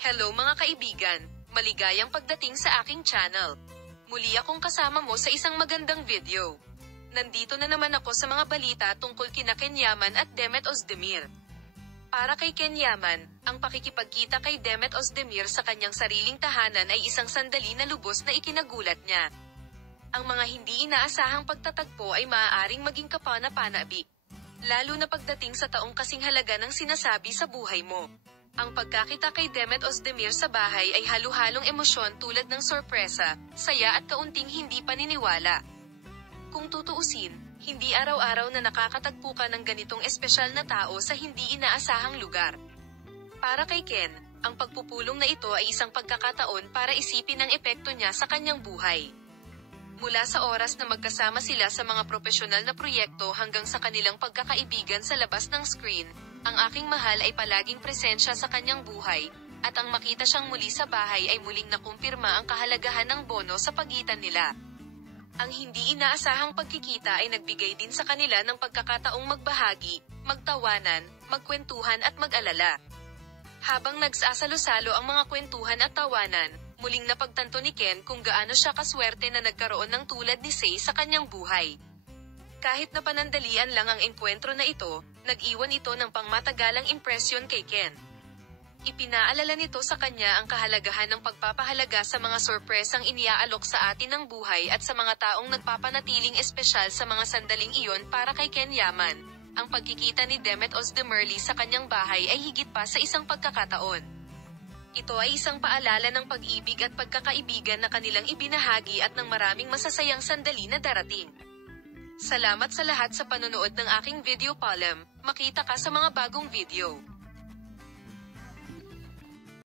Hello mga kaibigan, maligayang pagdating sa aking channel. Muli akong kasama mo sa isang magandang video. Nandito na naman ako sa mga balita tungkol kina Ken Yaman at Demet Özdemir. Para kay Ken Yaman, ang pakikipagkita kay Demet Özdemir sa kanyang sariling tahanan ay isang sandali na lubos na ikinagulat niya. Ang mga hindi inaasahang pagtatagpo ay maaaring maging kapana-panabik. Lalo na pagdating sa taong kasing halaga ng sinasabi sa buhay mo. Ang pagkakita kay Demet Özdemir sa bahay ay halu-halong emosyon tulad ng sorpresa, saya at kaunting hindi paniniwala. Kung tutuusin, hindi araw-araw na nakakatagpo ka ng ganitong espesyal na tao sa hindi inaasahang lugar. Para kay Ken, ang pagpupulong na ito ay isang pagkakataon para isipin ang epekto niya sa kanyang buhay. Mula sa oras na magkasama sila sa mga propesyonal na proyekto hanggang sa kanilang pagkakaibigan sa labas ng screen, ang aking mahal ay palaging presensya sa kanyang buhay, at ang makita siyang muli sa bahay ay muling nakumpirma ang kahalagahan ng bono sa pagitan nila. Ang hindi inaasahang pagkikita ay nagbigay din sa kanila ng pagkakataong magbahagi, magtawanan, magkwentuhan at mag-alala. Habang nagsasalo-salo ang mga kwentuhan at tawanan, muling napagtanto ni Ken kung gaano siya kaswerte na nagkaroon ng tulad ni Say sa kanyang buhay. Kahit na panandalian lang ang enkwentro na ito, nag-iwan ito ng pangmatagalang impresyon kay Ken. Ipinaalala nito sa kanya ang kahalagahan ng pagpapahalaga sa mga sorpresang iniaalok sa atin ng buhay at sa mga taong nagpapanatiling espesyal sa mga sandaling iyon. Para kay Ken Yaman, ang pagkikita ni Demet Özdemir sa kanyang bahay ay higit pa sa isang pagkakataon. Ito ay isang paalala ng pag-ibig at pagkakaibigan na kanilang ibinahagi at ng maraming masasayang sandali na darating. Salamat sa lahat sa panonood ng aking video column. Makita ka sa mga bagong video.